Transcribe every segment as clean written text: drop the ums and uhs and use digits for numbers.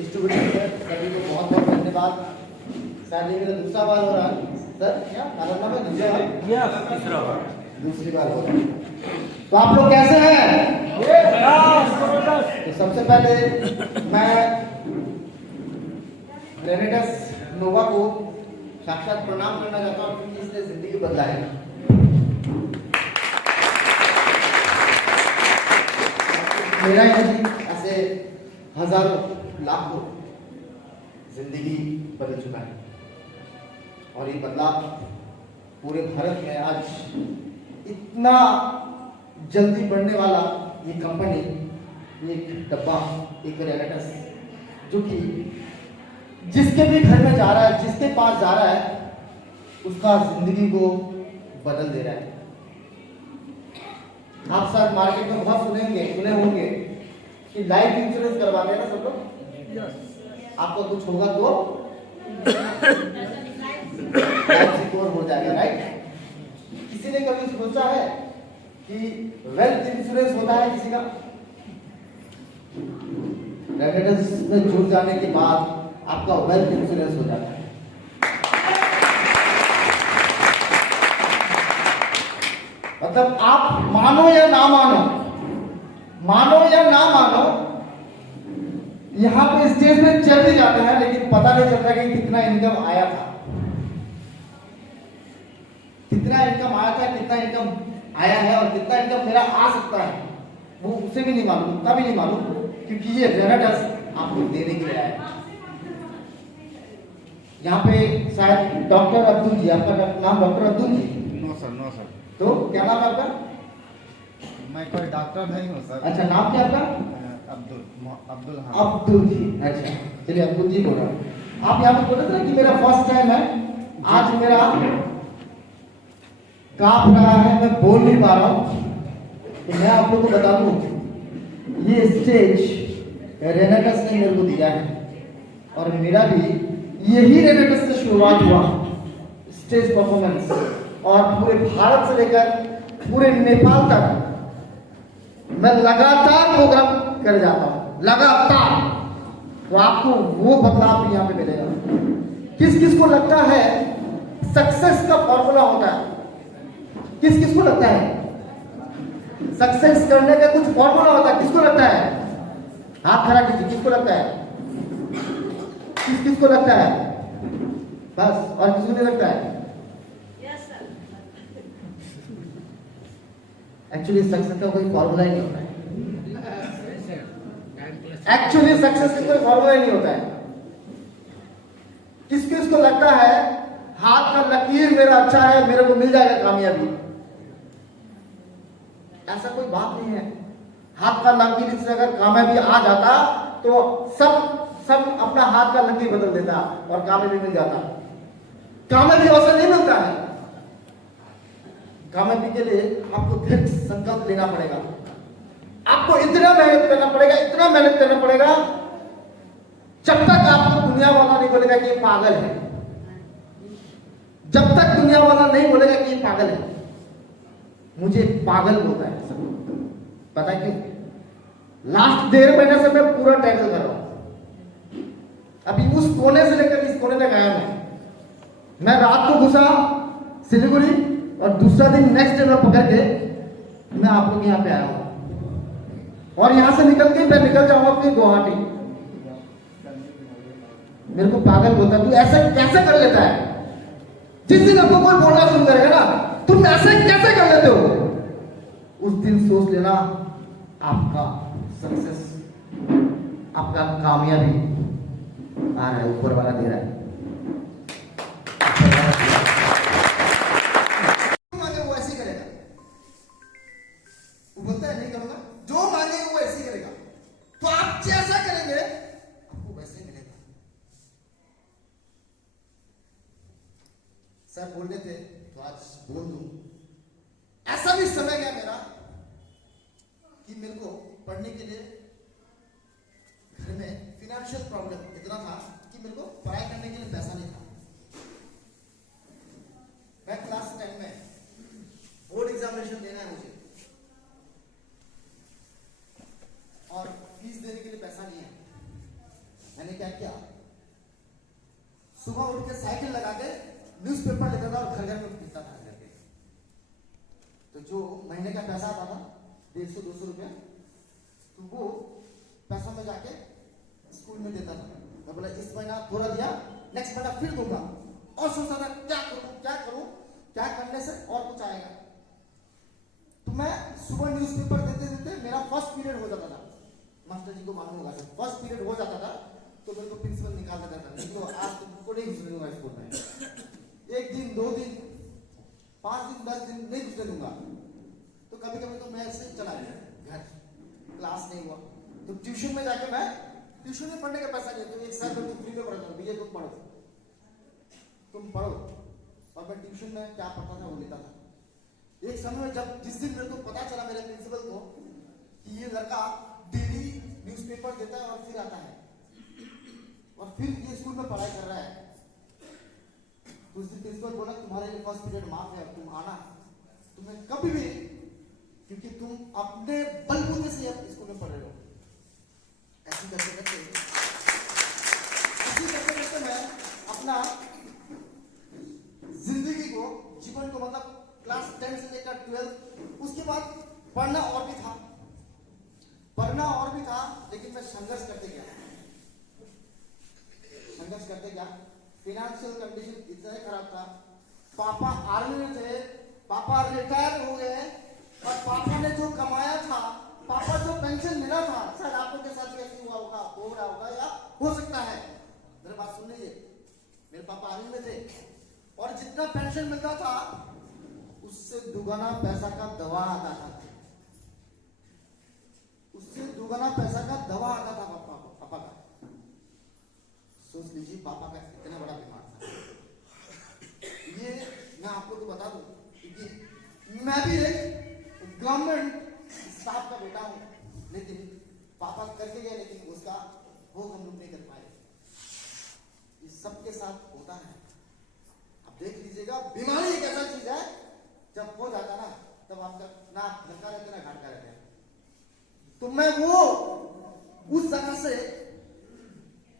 Distributor sir सभी को बहुत बहुत धन्यवाद। शायद ये मेरा दूसरा बार हो रहा है सर, क्या नाम है? दूसरी बार हो रहा है। तो आप लोग कैसे हैं? तो सबसे पहले मैं रेनेटस नोवा को साक्षात प्रणाम करना चाहता हूँ क्योंकि इसने जिंदगी बदला है। मेरा ही नहीं, ऐसे हजारों लाखों जिंदगी बदल चुका है और ये बदलाव पूरे भारत में आज इतना जल्दी बढ़ने वाला ये कंपनी, एक डब्बा, एक रेनेटस, जो कि जिसके भी घर में जा रहा है, जिसके पास जा रहा है, उसका जिंदगी को बदल दे रहा है। आप शायद मार्केट में बहुत सुने होंगे कि लाइफ इंश्योरेंस करवाते हैं ना सब लोग। आपको कुछ होगा तो लाइफ सिक्योर हो जाएगा, राइट? किसी ने कभी सोचा है कि वेल्थ इंश्योरेंस होता है किसी का? रेनेटस में जुड़ जाने के बाद आपका वेल्थ इंश्योरेंस हो जाता है। मतलब आप मानो या ना मानो, यहां पे स्टेज में चल भी जाते हैं लेकिन पता नहीं चलता कि कितना इनकम आया था, कितना इनकम आया है और कितना इनकम मेरा आ सकता है, वो उसे भी नहीं मालूम, उतना भी नहीं मालूम, क्योंकि ये रेनेटस आपको देने के लिए आया है। यहाँ पे शायद डॉक्टर अब्दुल जी, आपका नाम doctor Abdul ji? No sir. तो क्या नाम है आपका? मैं कोई डॉक्टर नहीं हूँ सर। अच्छा, नाम क्या आपका? अब्दुल जी। अच्छा, चलिए अब्दुल जी बोल रहा हूँ। आप यहाँ पे बोल रहे थे ना कि मेरा फर्स्ट टाइम है, आज मेरा कांप रहा है, मैं बोल नहीं पा रहा हूँ। तो मैं आप लोगों को बता दूं, ये स्टेज रेनेटस ने मेरे को दिया है और मेरा भी यही रेनेटस से शुरुआत हुआ स्टेज परफॉर्मेंस, और पूरे भारत से लेकर पूरे नेपाल तक मैं लगातार प्रोग्राम कर जाता हूं, लगातार। तो आपको वो बदलाव भी यहाँ पे मिलेगा। किस किस को लगता है सक्सेस का फॉर्मूला होता है? किस किस को लगता है सक्सेस करने का कुछ फॉर्मूला होता है? किसको लगता है? हाथ खड़ा कीजिए। किसको लगता है? किसको लगता है? बस, और किसको नहीं लगता है? एक्चुअली सक्सेस का कोई फॉर्मूला ही नहीं होता है। एक्चुअली सक्सेस का कोई फॉर्मूला ही नहीं होता है। किस किस को लगता है हाथ का लकीर मेरा अच्छा है, मेरे को मिल जाएगा कामयाबी? ऐसा कोई बात नहीं है। हाथ का लकीर से अगर कामयाबी आ जाता तो सब अपना हाथ का लकीर बदल देता और कामयाबी मिल जाता। कामयाबी अवसर नहीं मिलता है। कामयाबी के लिए आपको दृढ़ संकल्प लेना पड़ेगा। आपको इतना मेहनत करना पड़ेगा जब तक आपको दुनिया वाला नहीं बोलेगा कि ये पागल है। जब तक दुनिया वाला नहीं बोलेगा कि ये पागल है। मुझे पागल बोलता है सब। पता क्यों? लास्ट 1.5 महीने से मैं पूरा टैकल कर रहा हूं। अभी उस कोने से लेकर इस कोने तक आया मैं रात को घुसा सिलीगुड़ी और दूसरा दिन नेक्स्ट डे में पकड़ के मैं आप लोग यहाँ पे आया हूँ, और यहां से निकल के मैं निकल जाऊंगा फिर गुवाहाटी। मेरे को पागल बोलता है, तू ऐसा कैसे कर लेता है? जिस दिन आपको कोई बोलना शुरू करेगा ना, तुम ऐसे कैसे कर लेते हो, उस दिन सोच लेना आपका सक्सेस, आपका कामयाबी आ रहा है, ऊपर वाला दे रहा है। मांगे वो ऐसे करेगा, वो बोलता है नहीं करूंगा, जो मांगे वो ऐसे करेगा। तो आप जैसा करेंगे आपको वैसे मिलेगा। सर बोल रहे थे तो आज बोल दूं, ऐसा भी समय गया मेरा कि मेरे को पढ़ने के लिए घर में फाइनेंशियल प्रॉब्लम इतना था कि मेरे को पढ़ाई करने के लिए पैसा नहीं था। मैं क्लास 10 में बोर्ड एग्जामिनेशन देना है मुझे, और फीस देने के लिए पैसा नहीं है। मैंने क्या किया, सुबह उठ के साइकिल लगा के न्यूज़पेपर लेता था और घर घर में पीता था करके। तो जो महीने का पैसा आता था 150-200 रुपया, तो वो पैसा में जाके स्कूल में देता था। मैं बोला इस महीना थोड़ा दिया, नेक्स्ट महीना फिर दूंगा। और सोचता था क्या करूं, क्या करने से और कुछ आएगा। तो मैं सुबह न्यूज़पेपर देते देते मेरा फर्स्ट पीरियड हो जाता था। मास्टर जी को मालूम होगा, फर्स्ट पीरियड हो जाता था तो मेरे को प्रिंसिपल निकाल देता था, निकलो आज तुमको नहीं घुसने दूंगा स्कूल में। 1 दिन 2 दिन 5 दिन 10 दिन नहीं घुसने दूंगा। तो कभी कभी तो मैं ऐसे चला गया घर, क्लास नहीं हुआ तो ट्यूशन में जाके मैं ट्यूशन में पढ़ने का पैसा नहीं, तो एक साल में तुम फ्री में पढ़ा, भैया तुम पढ़ो। और मैं ट्यूशन में क्या पढ़ता था वो लेता था। एक समय में जब जिस दिन मेरे को पता चला मेरे प्रिंसिपल को कि ये लड़का डेली न्यूज़पेपर देता है और फिर आता है और फिर ये स्कूल में पढ़ाई कर रहा है, तो उस दिन प्रिंसिपल बोला तुम्हारे लिए फर्स्ट पीरियड माफ है, तुम आना, तुम्हें कभी भी, क्योंकि तुम अपने बलबूते से स्कूल में पढ़ रहे हो। ऐसी करते करते मैं अपना जिंदगी को, जीवन को, मतलब क्लास 10 से लेकर 12 उसके बाद पढ़ना और भी था, लेकिन मैं संघर्ष करते गया। फाइनेंशियल कंडीशन इतना खराब था, पापा आर्मी में थे, पापा रिटायर हो गए और पापा ने जो कमाया था, पापा जो पेंशन मिला था, शायद आप लोग के साथ कैसे हुआ होगा, हो रहा होगा या हो सकता है। मेरी बात सुन लीजिए, मेरे पापा आर्मी में थे और जितना पेंशन मिलता था उससे दुगना पैसा का दवा आता था, पापा का। सोच लीजिए पापा का इतना बड़ा बीमार था। ये मैं आपको तो बता दूं क्योंकि मैं भी एक गवर्नमेंट स्टाफ का बेटा हूं, लेकिन पापा करके गए, लेकिन उसका भोग हम लोग नहीं कर पाए। ये सबके साथ होता है। अब देख लीजिएगा, बीमारी एक ऐसा चीज है, जब हो जाता ना तब आपका ना धक्का रहता ना घाट का रहता है। तो मैं वो उस जगह से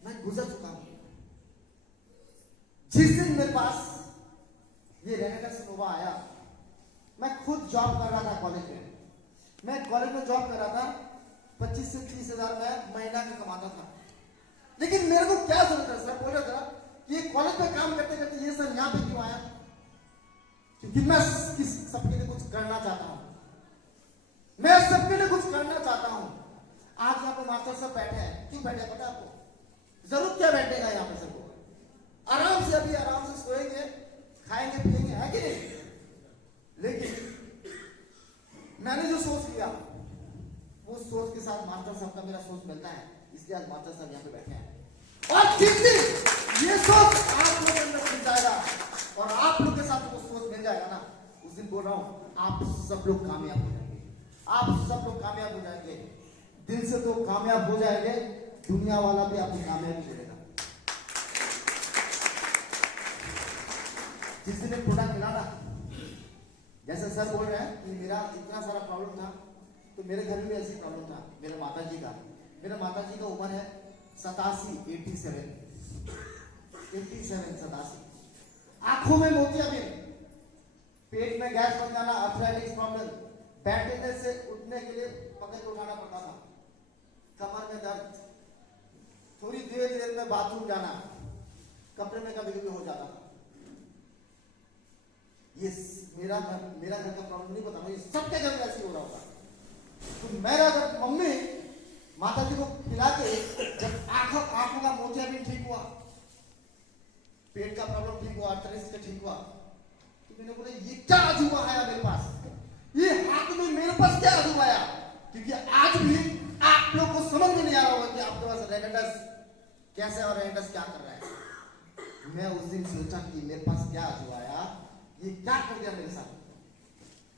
मैं गुजर चुका हूं। जिस दिन मेरे पास ये रेनेटस नोवा आया, मैं खुद जॉब कर रहा था कॉलेज में। मैं कॉलेज में जॉब कर रहा था, 25 से 30 हजार मैं महीना का कमाता था। लेकिन मेरे को क्या जरूरत है, सर बोल रहा था कि ये कॉलेज में काम करते करते ये सर यहाँ पे क्यों आया, क्योंकि मैं सबके लिए कुछ करना चाहता हूं। मैं सबके लिए कुछ करना चाहता हूं। आज यहाँ पे मास्टर साहब बैठे हैं, क्यों बैठे हैं पता है आपको? जरूरत क्या बैठेगा यहाँ पे सबको? आराम से, अभी आराम से सोएंगे, खाएंगे पिएंगे, है कि नहीं? लेकिन मैंने जो सोच लिया वो सोच के साथ मास्टर साहब का मेरा सोच मिलता है, इसलिए आज मास्टर साहब यहाँ पे बैठे हैं। और जिस दिन ये सोच आप लोगों के अंदर मिल जाएगा और आप लोग के साथ वो सोच मिल जाएगा ना, उस दिन बोल रहा हूं आप सब लोग कामयाब हो जाएंगे। आप सब लोग कामयाब हो जाएंगे, दिल से तो कामयाब हो जाएंगे, दुनिया वाला भी आपको कामयाबी मिलेगा। जिस दिन एक प्रोडक्ट मिला ना, जैसे सर बोल रहे हैं कि मेरा इतना सारा प्रॉब्लम था, तो मेरे घर में भी ऐसी प्रॉब्लम था। मेरे माताजी का उम्र है 87 आंखों में मोतियाबिंद, पेट में गैस बन जाना, आर्थराइटिस प्रॉब्लम, बैठने से उठने के लिए पकड़ के उठाना पड़ता था, कमर में दर्द, थोड़ी देर में बाथरूम जाना, कपड़े में कभी हो जाता था। ये मेरा घर का प्रॉब्लम नहीं बता रहा, ये सबके घर में ऐसे हो रहा होगा। तो मेरा जब मम्मी माता जी को खिला के जब आंखों का मोतियाबिंद ठीक हुआ, पेट का प्रॉब्लम ठीक हुआ, आर्थराइटिस का ठीक हुआ, तो मैंने बोला ये क्या अजूबा आया मेरे पास, ये हाथ में मेरे पास क्या अजूबा आया? क्योंकि आज भी आप लोग को समझ में नहीं आ रहा होगा कि आपके पास रेनेटस कैसे और रेनेटस क्या कर रहा है। मैं उस दिन सोचा कि मेरे पास क्या अजूबा आया, ये क्या कर दिया मेरे साथ,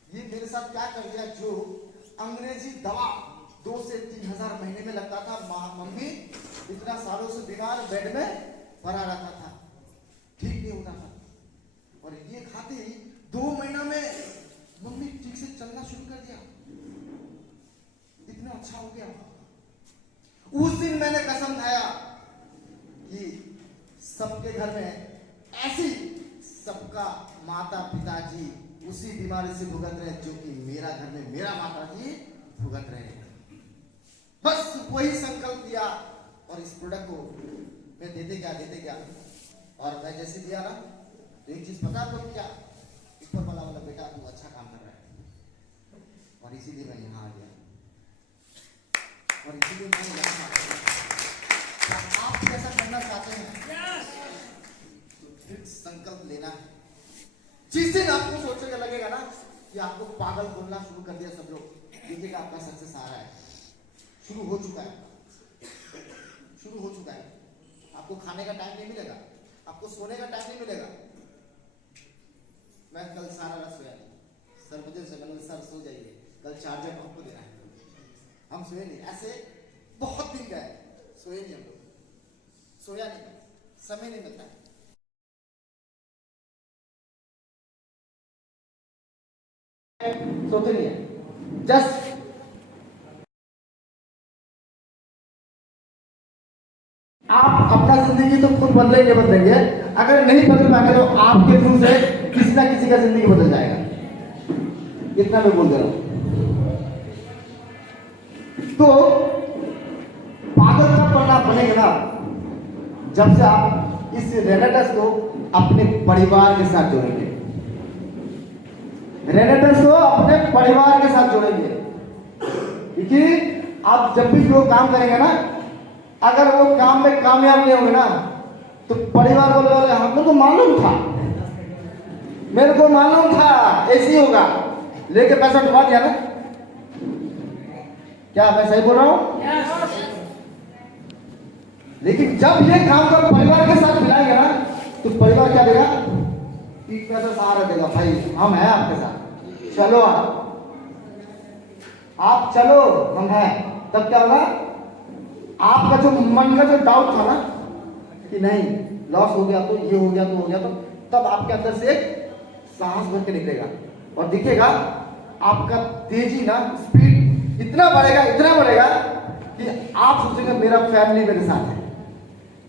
ये मेरे साथ क्या कर दिया। जो अंग्रेजी दवा 2 से 3 हजार महीने में लगता था, मम्मी इतना सालों से बीमार बेड में पड़ा रहता था, ठीक नहीं होता था, और ये खाते ही 2 महीना में मम्मी ठीक से चलना शुरू कर दिया, इतना अच्छा हो गया। उस दिन मैंने कसम खाया सबके घर में ऐसी सबका माता पिताजी उसी बीमारी से भुगत रहे जो कि मेरा घर में मेरा माता जी भुगत रहे। बस वही संकल्प लिया और इस प्रोडक्ट को मैं देते गया और मैं जैसे दिया ना तो एक चीज पता आपको क्या, ऊपर वाला वाला बेटा तू अच्छा काम कर रहा है और इसीलिए मैं यहाँ आ गया और इसीलिए मैं यहाँ आ गया। आप कैसा करना चाहते हैं तो फिर संकल्प लेना है। जिस दिन आपको सोचने लगेगा ना कि आपको पागल बोलना शुरू कर दिया सब लोग, देखिएगा आपका सक्सेस आ रहा है, शुरू हो चुका है। आपको खाने का टाइम नहीं मिलेगा, आपको सोने का टाइम नहीं मिलेगा। मैं कल सारा रात सोया नहीं, सर मुझे से मैंने सर सो जाइए, कल चार्जर आपको देना है। हम सोए नहीं, ऐसे बहुत दिन गए सोए नहीं, हम लोग सोया नहीं, समय नहीं मिलता। सोते नहीं है, जस्ट आप अपना जिंदगी तो खुद बदलेंगे अगर नहीं बदल पाएंगे तो आपके थ्रू से किसी ना किसी का जिंदगी बदल जाएगा। इतना मैं बोल दे रहा हूं। तो पागल कब बनना बनेगा ना, जब से आप इस रेनेटस को अपने परिवार के साथ जोड़ेंगे। रेनेटस को अपने परिवार के साथ जोड़ेंगे, क्योंकि आप जब भी जो काम करेंगे ना, अगर वो काम में कामयाब नहीं होंगे ना तो परिवार बोले हम को मालूम था, मेरे को मालूम था ऐसे होगा, लेके पैसा डुबा दिया ना। क्या मैं सही बोल रहा हूं? लेकिन जब ये काम का परिवार के साथ मिलाएंगे ना तो परिवार क्या देगा, एक पैसा सहारा देगा, भाई हम हैं आपके साथ, चलो आप चलो हम हैं। तब क्या होगा, आपका जो मन का जो डाउट था ना कि नहीं लॉस हो गया तो ये हो गया तो हो गया, तो तब आपके अंदर से एक साहस भर के निकलेगा और दिखेगा आपका तेजी ना स्पीड इतना बढ़ेगा कि आप सोचेंगे मेरा फैमिली मेरे साथ है,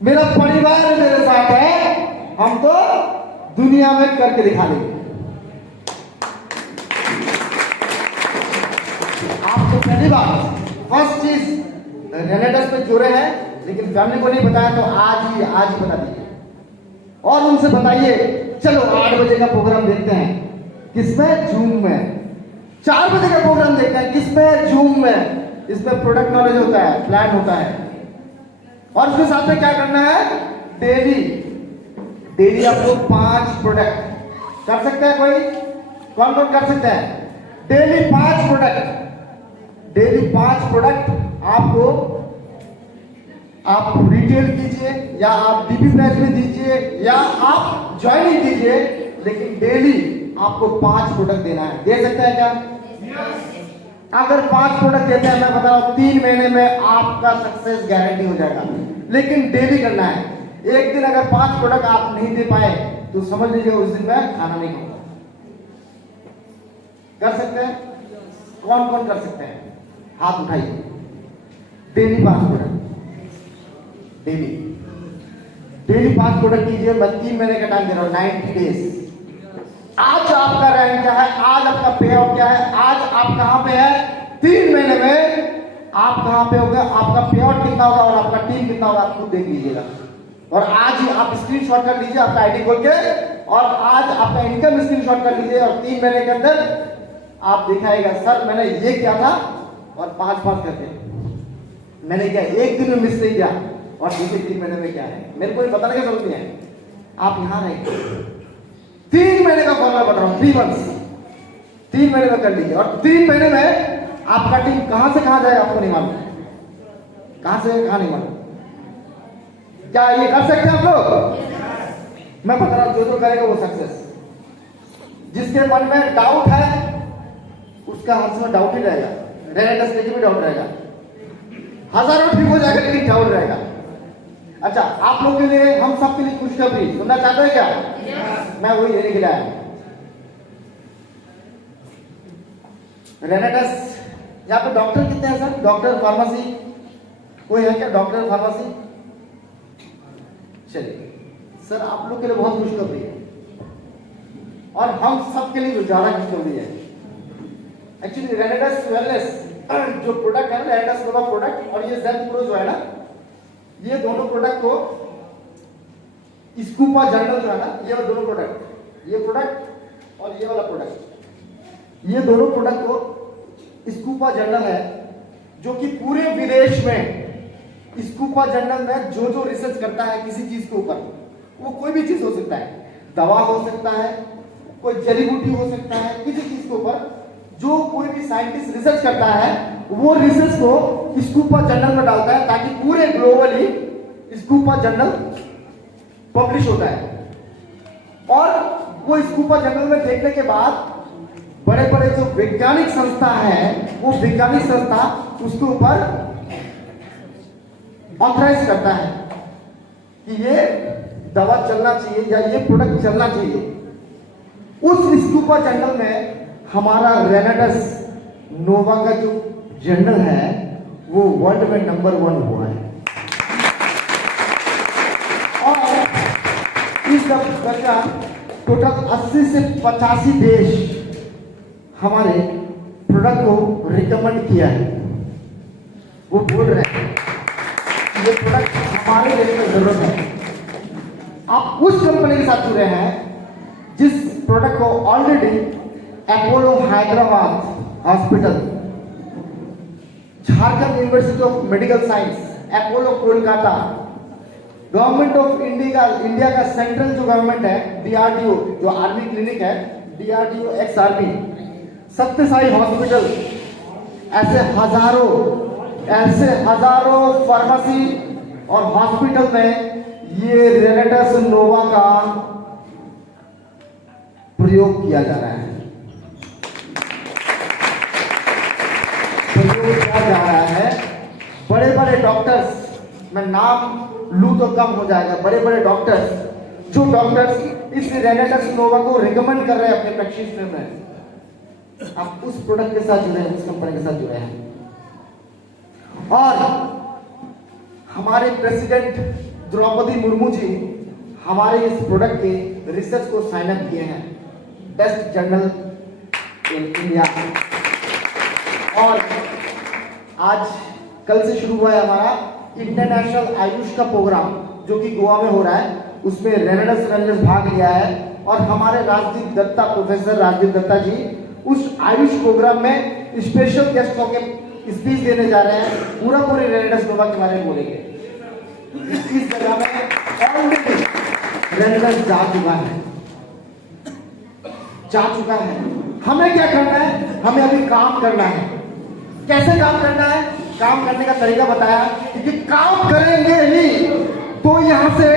मेरा परिवार मेरे साथ है, हम तो दुनिया में करके दिखा देंगे। आपको पहली बात फर्स्ट चीज रेनेटस पे जोड़े हैं, लेकिन फैमिली को नहीं बताया तो आज ही बता दीजिए और उनसे बताइए चलो 8 बजे का प्रोग्राम देखते हैं, किसमें, जूम में। 4 बजे का प्रोग्राम देखते हैं, किसमें, जूम में। इसमें प्रोडक्ट नॉलेज होता है, प्लान होता है और उसके साथ में क्या करना है, डेली आप लोग 5 प्रोडक्ट कर सकते हैं। कौन कर सकते हैं? डेली 5 प्रोडक्ट आपको आप रिटेल कीजिए या आप डीपी प्राइस में दीजिए या आप ज्वाइनिंग कीजिए, लेकिन डेली आपको 5 प्रोडक्ट देना है। दे सकते हैं क्या? अगर 5 प्रोडक्ट देते हैं, मैं बता रहा हूं 3 महीने में आपका सक्सेस गारंटी हो जाएगा, लेकिन डेली करना है। एक दिन अगर 5 प्रोडक्ट आप नहीं दे पाए तो समझ लीजिए उस दिन में खाना नहीं खाऊंगा। कर सकते हैं? कौन कर सकते हैं? हाथ उठाइए। डेली 5 प्रोडक्ट, डेली 5 प्रोडक्ट कीजिए। मैं 3 महीने का टाइम दे रहा हूं, 90 डेज। आज आपका रैंक क्या है, आज आपका पे आउट क्या है, आज आप कहां पे है, 3 महीने में आप कहां पे होगा, आपका पे आउट कितना होगा और आपका टीम कितना होगा, आप खुद देख लीजिएगा। और आज ही आप स्क्रीनशॉट कर लीजिए आपका आईडी खोल के, और आज आपका इनकम स्क्रीनशॉट कर लीजिए और 3 महीने के अंदर आप दिखाएगा सर मैंने ये किया था और 5 करके मैंने क्या एक दिन में मिस नहीं किया, और देखिए 3 महीने में क्या है। मेरे को बताने की जरूरत नहीं है, आप यहां रहेंगे। 3 महीने का फॉर्मूला बता रहा हूं, 3 मंथ्स, 3 महीने में कर लीजिए। और 3 महीने में आपका टीम कहां से कहां जाएगा आपको नहीं मालूम, कहां से कहां नहीं मालूम। क्या ये कर सकते हैं आप लोग? मैं बता रहा हूं, जो करेगा वो सक्सेस। जिसके मन में डाउट है उसका हर समय डाउट ही रहेगा, रेनेटस लेके भी डाउट रहेगा। हजारों ठीक हो जाएगा लेकिन डाउट रहेगा। अच्छा, आप लोग के लिए, हम सबके लिए खुशखबरी सुनना चाहते हैं क्या? मैं वही देने के लिए आया। रेनेटस, यहाँ पे डॉक्टर कितने हैं सर? डॉक्टर, फार्मेसी कोई है क्या? Doctor, pharmacy? चलिए सर आप लोग के लिए बहुत खुशखबरी है और हम सब के लिए ज्यादा खुशखबरी है। एक्चुअली रेनेडस वेलनेस जो प्रोडक्ट है ना, रेनेडस नोवा प्रोडक्ट और ये जेड प्रो जो है ना, ये दोनों प्रोडक्ट को स्कूपा जर्नल जो है ना, ये दोनों प्रोडक्ट, ये प्रोडक्ट और ये वाला प्रोडक्ट, ये दोनों प्रोडक्ट को स्कूपा जर्नल है जो कि पूरे विदेश में स्कूपा जर्नल में जो रिसर्च करता है किसी चीज के ऊपर, वो कोई भी चीज हो सकता है, दवा हो सकता है, कोई जड़ी बूटी हो सकता है, किसी चीज के ऊपर जो कोई भी साइंटिस्ट रिसर्च करता है वो रिसर्च को स्कूपा जर्नल में डालता है ताकि पूरे ग्लोबली स्कूपा जर्नल पब्लिश होता है। और वो स्कूपा जर्नल में देखने के बाद बड़े बड़े जो वैज्ञानिक संस्था है वो वैज्ञानिक संस्था उसके ऊपर ऑथराइज करता है कि ये दवा चलना चाहिए या ये प्रोडक्ट चलना चाहिए। उस स्कूपा जर्नल में हमारा रेनेडस नोवा का जो जर्नल है वो वर्ल्ड में नंबर 1 हुआ है। और इस दौरान टोटल 80 से 85 देश हमारे प्रोडक्ट को रिकमेंड किया है। वो बोल रहे हैं ये प्रोडक्ट हमारे देश में जरूरत है। आप उस कंपनी के साथ जुड़े हैं जिस प्रोडक्ट को already Apollo Hyderabad hospital, Jharkhand university of medical science, Apollo Kolkata, government of India का सेंट्रल जो गवर्नमेंट है डीआरडीओ जो आर्मी क्लिनिक है, डीआरडीओ एक्स आर्मी, सत्य साई हॉस्पिटल, ऐसे हजारों फार्मेसी और हॉस्पिटल में ये रेनेडस नोवा का प्रयोग किया जा रहा है। बड़े बड़े डॉक्टर्स, मैं नाम लूं तो कम हो जाएगा, बड़े बड़े डॉक्टर्स जो डॉक्टर्स इस रेनेडस नोवा को रिकमेंड कर रहे हैं अपने प्रैक्टिस में, आप उस प्रोडक्ट के साथ जुड़े हैं, उस कंपनी के साथ जुड़े हैं। और हमारे प्रेसिडेंट द्रौपदी मुर्मू जी हमारे इस प्रोडक्ट के रिसर्च को साइन अप किए हैं बेस्ट जर्नल इन इंडिया। और आज कल से शुरू हुआ है हमारा इंटरनेशनल आयुष का प्रोग्राम जो कि गोवा में हो रहा है, उसमें रेनेडस वेलनेस भाग लिया है और हमारे राजदीप दत्ता, प्रोफेसर राजदीप दत्ता जी उस आयुष प्रोग्राम में स्पेशल गेस्ट होकर स्पीच देने जा रहे हैं। पूरे रेनेडस नोवा के बारे में बोलेंगे। इस जगह में ऑलरेडी रेनेडस जा चुका है। हमें क्या करना है? हमें अभी काम करना है। कैसे काम करना है? काम करने का तरीका बताया, क्योंकि काम करेंगे ही तो यहां से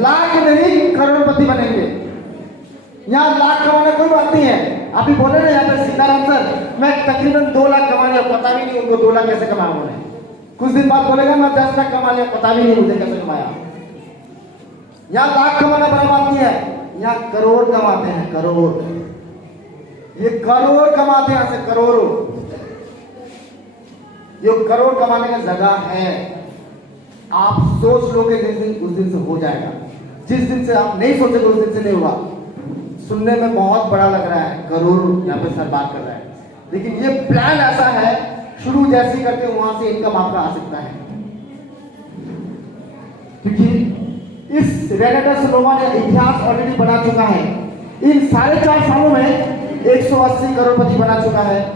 लाख नहीं करोड़पति बनेंगे। यहाँ लाख कमाने कोई बात नहीं है। आप ही बोले ना यहाँ पर सीताराम सर मैं तकरीबन 2 लाख कमा लिया, पता भी नहीं उनको 2 लाख कैसे कमाया उन्होंने। कुछ दिन बाद बोलेगा मैं 10 लाख कमा लिया, पता भी नहीं मुझे कैसे कमाया। यहाँ लाख कमाना बड़ा बात नहीं है, यहाँ करोड़ कमाते हैं, करोड़। ये करोड़ कमाते हैं, यहाँ से करोड़ों। ये करोड़ कमाने का जगह है। आप सोच लोगे जिस दिन, उस दिन से हो जाएगा। जिस दिन से आप नहीं सोचेगे उस दिन से नहीं होगा। सुनने में बहुत बड़ा लग रहा है, करोड़ यहाँ पे सर बात कर रहा है, लेकिन ये प्लान ऐसा है शुरू जैसे करके वहां से इनकम आपका आ सकता है। क्योंकि इस रेनेडस नोवा ने इतिहास ऑलरेडी बना चुका है। इन 4.5 सालों में 180 करोड़पति बना चुका है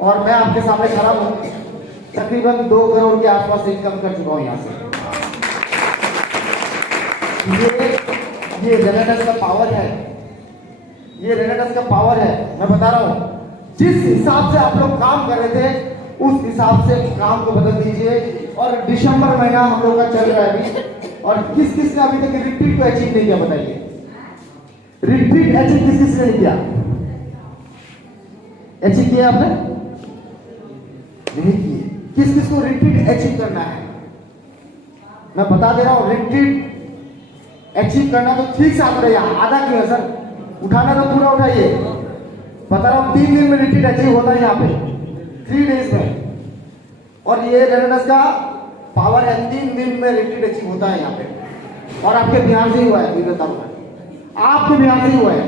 और मैं आपके सामने खड़ा हूं, तकरीबन 2 करोड़ के आसपास इनकम कर चुका हूं यहां से। ये रेनेडस का पावर है, ये रेनेडस का पावर है। मैं बता रहा हूं जिस हिसाब से आप लोग काम कर रहे थे उस हिसाब से काम को बदल दीजिए। और दिसंबर महीना हम लोग का चल रहा है अभी, और किस किस ने अभी तक रिट्रीट को अचीव नहीं किया बताइए? रिट्रीट अचीव किस किस ने नहीं किया? अचीव किया आपने? नहीं किए। किस किस को रिट्रीट अचीव करना है? मैं बता दे रहा हूं, रिट्रीट अचीव करना तो ठीक से आप रहिए, आधा क्यों है सर? उठाना तो पूरा उठाइए। बता रहा हूं 3 दिन में रिट्रीट अचीव होता है यहाँ पे, 3 डेज में। और ये रेनेडस का पावर है, 3 दिन में रिट्रीट अचीव होता है यहाँ पे। और आपके बिहार से ही हुआ है, ये बता रहा हूं, आपके बिहार से ही हुआ है,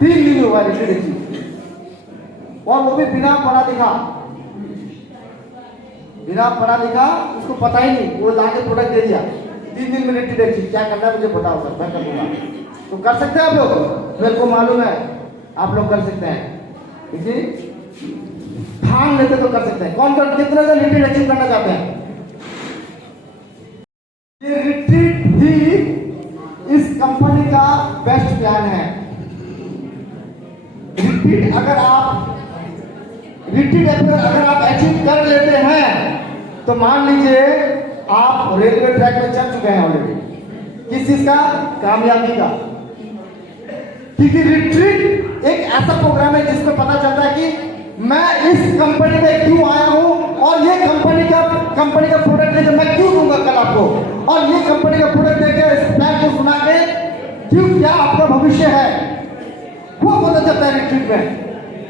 3 दिन हुआ है रिट्रीट अचीव, और वो भी बिना पढ़ा लिखा, उसको पता ही नहीं, वो लाके प्रोडक्ट दे दिया, 3 दिन में रिट्रीट अचीव। क्या करना है मुझे पता हो सर, मैं कर दूंगा। तो कर सकते हैं आप लोग, मेरे को मालूम है आप लोग कर सकते हैं, ठीक, ठान लेते तो कर सकते हैं। कौन कौन कितने से रिट्रीट अचीव करना चाहते हैं? ये रिट्रीट ही इस कंपनी का बेस्ट प्लान है। रिट्रीट अगर आप अचीव कर लेते हैं तो मान लीजिए आप रेलवे ट्रैक में चल चुके हैं ऑलरेडी। किस चीज का? कामयाबी का। क्योंकि रिट्रीट एक ऐसा प्रोग्राम है जिसमें पता चलता है कि मैं इस कंपनी में क्यों आया हूं, और ये कंपनी का प्रोडक्ट लेकर मैं क्यों दूंगा कल आपको, और ये कंपनी का प्रोडक्ट लेकर इस प्लान को सुना के क्यों, क्या आपका भविष्य है वो पता चलता है रिट्रीट में।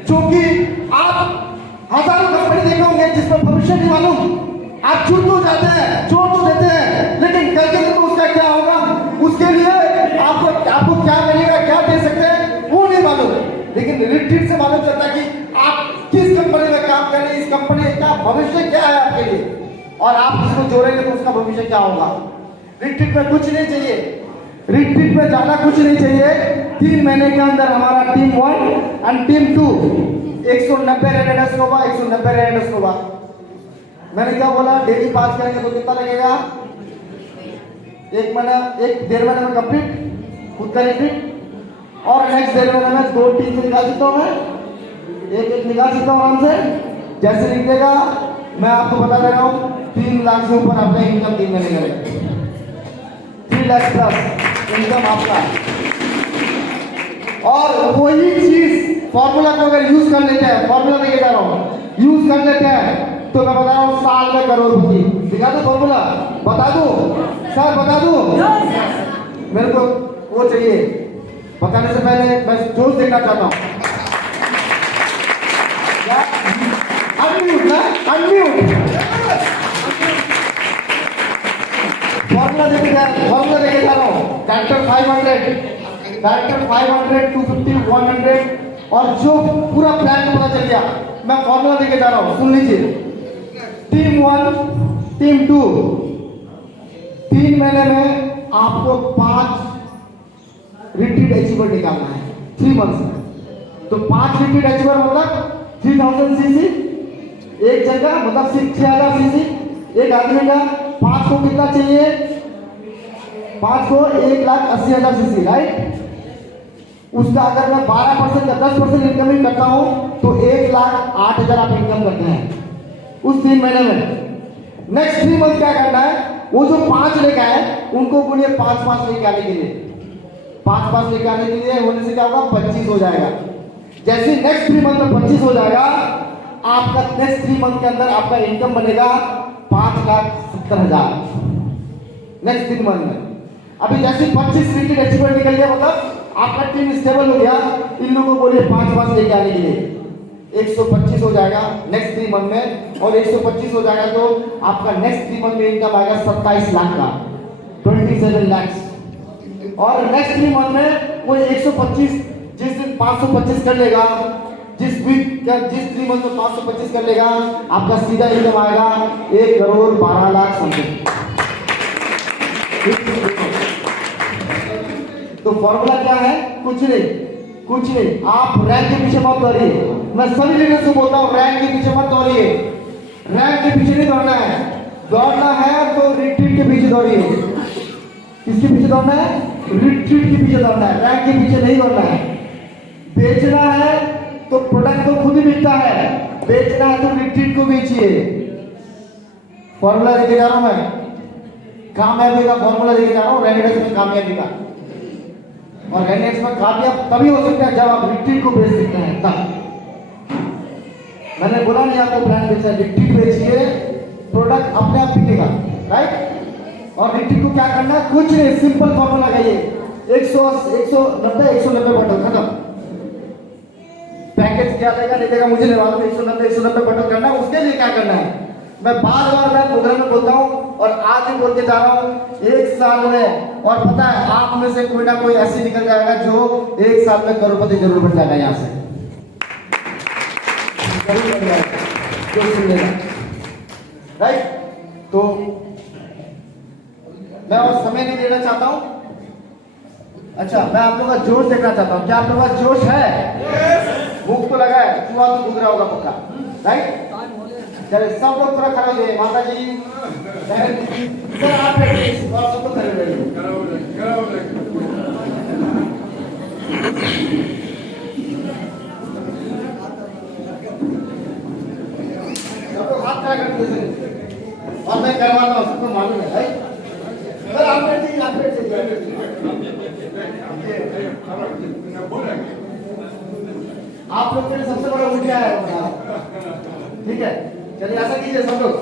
क्योंकि आप हजारों कंपनी देखे होंगे जिसमें भविष्य नहीं मालूम, आप छूट तो जाते हैं, छोड़ तो देते हैं, लेकिन कल के दिन उसका क्या होगा, उसके लिए आपको क्या मिलेगा, क्या दे सकते हैं वो नहीं मालूम। लेकिन रिट्रीट से मालूम चलता है कि आप किस कंपनी में काम कर रहे हैं, इस कंपनी का भविष्य क्या है आपके लिए, और आप इसको जोड़ेंगे तो उसका भविष्य क्या होगा। रिट्रीट में कुछ नहीं चाहिए, रिट्रीट में ज्यादा कुछ नहीं चाहिए। 3 महीने के अंदर हमारा टीम 1 एंड टीम 2 190 रेडियस होगा, 190 रेडियस होगा। मैंने क्या बोला, डेली पास करेंगे तो कितना लगेगा? 1 महीना, 1-1.5 महीने में कंप्लीट खुद का रिट्रीट, और नेक्स्ट 1.5 महीने में 2 टीम से निकाल सकता हूँ मैं, एक निकाल सकता हूँ आराम से। जैसे निकलेगा मैं आपको बता दे रहा हूँ 3 लाख से ऊपर आपका इनकम 3 महीने करेगा, 3 लाख प्लस इनकम आपका। और वही चीज फॉर्मूला को अगर यूज कर लेते हैं, फॉर्मूला लेके जा रहा हूँ, यूज कर लेते हैं तो मैं बता रहा हूँ साल में करोड़पति। दिखा दो फॉर्मूला, बता दो सर, बता दो। मेरे को वो चाहिए, बताने से पहले मैं जोश देखना चाहता हूँ। अनम्यूट फॉर्मूला देखे जा रहा हूँ। डायरेक्टर 500, 250, 100, और जो पूरा प्लान को पता चल गया, मैं फॉर्मूला देके जा रहा हूँ, सुन लीजिए। टीम 1, टीम 2, 3 महीने में आपको 5 रिट्रीट अचीवर निकालना है 3 मंथ्स में। तो 5 रिट्रीट अचीवर मतलब 3000 सीसी एक जगह, मतलब 6000 सीसी एक आदमी का। 5 को कितना चाहिए? 5 को 1,80,000 सीसी, राइट। उसका अगर मैं 12% या 10% इनकमिंग करता हूं तो 1,08,000 आप इनकम करते हैं उस 3 महीने में। नेक्स्ट 3 मंथ क्या करना है, वो जो 5 लेके आए उनको बोलिए 5-5 लेके आने के लिए, 5-5 लेके आने के लिए होने से क्या होगा, 25 हो जाएगा। जैसे नेक्स्ट 3 मंथ में 25 हो जाएगा, आपका नेक्स्ट 3 मंथ के अंदर आपका इनकम बनेगा 5,70,000 नेक्स्ट 3 मंथ में। अभी जैसे 25 रिट्रीट अचीवर निकल गया, मतलब आपका टीम स्टेबल हो गया। इन लोगों को बोलिए 5-5 लेके आने के लिए, 125 हो जाएगा नेक्स्ट 3 मंथ में। और 125 हो जाएगा तो आपका नेक्स्ट 3 मंथ में इनकम आएगा 27 लाख का, 27 लाख। और नेक्स्ट 3 मंथ में वो 125 जिस दिन 525 कर लेगा, जिस 3 मंथ में 525 कर लेगा, आपका सीधा इनकम आएगा 1,12,00,000 समथिंग। तो फॉर्मूला क्या है? कुछ नहीं। आप रैंक के पीछे मत दौड़िए। मैं सभी लीडर्स को बोलता हूँ, रैंक के पीछे मत दौड़िए। रैंक के पीछे नहीं दौड़ना है। दौड़ना है तो रिट्रीट के पीछे दौड़िए। किसके पीछे दौड़ना है? रिट्रीट के पीछे दौड़ना है, रैंक के पीछे नहीं दौड़ना है। बेचना है तो प्रोडक्ट तो खुद ही बिकता है, बेचना है तो रिट्रीट को बेचिए। फॉर्मूला लेके जा रहा हूं मैं, कामयाबी का फॉर्मूला लेके जा रहा हूं, रेडिडेक्स में कामयाबी का। और रेडिडेक्स में कामयाब तभी हो सकता है जब आप रिट्रीट को बेच सकते हैं, तब। मैंने बोला नहीं आपको ब्रांड बेचना, रिट्रीट बेचिए, प्रोडक्ट अपने आप बिकेगा, राइट। और रिट्रीट को क्या करना है? कुछ नहीं, सिंपल फॉर्मूला लगाइए, 190 बटन खत्म। पैकेज क्या देगा नहीं देगा मुझे नहीं मालूम, 190 बटन करना है। उसके लिए क्या करना है? मैं बार बार मैं प्रोग्राम में बोलता हूँ और आज भी बोल के जा रहा हूँ, 1 साल में, और पता है आप में से कोई ना कोई ऐसे निकल जाएगा जो 1 साल में करोड़पति जरूर बन जाएगा यहाँ से, जरूर बन जाएगा, जो सुनेगा, राइट। तो मैं और समय नहीं देना चाहता हूँ। अच्छा, मैं आप लोगों का जोश देखना चाहता हूँ। क्या आप लोगों का जोश है? भूख तो लगा है, चूहा तो भूख रहा होगा पक्का, राइट। चलिए सब लोग थोड़ा खड़े हो जाइए, माता जी, बहन जी, सर आप बैठिए और सब लोग खड़े हो जाइए। सब लोग हाथ खड़ा कर दीजिए और मैं करवाता हूँ, सबको मालूम है, राइट। सर आप बैठिए, आप बैठिए। आप लोग के लिए सबसे बड़ा उल्टा है, ठीक है। चलिए ऐसा कीजिए सब लोग,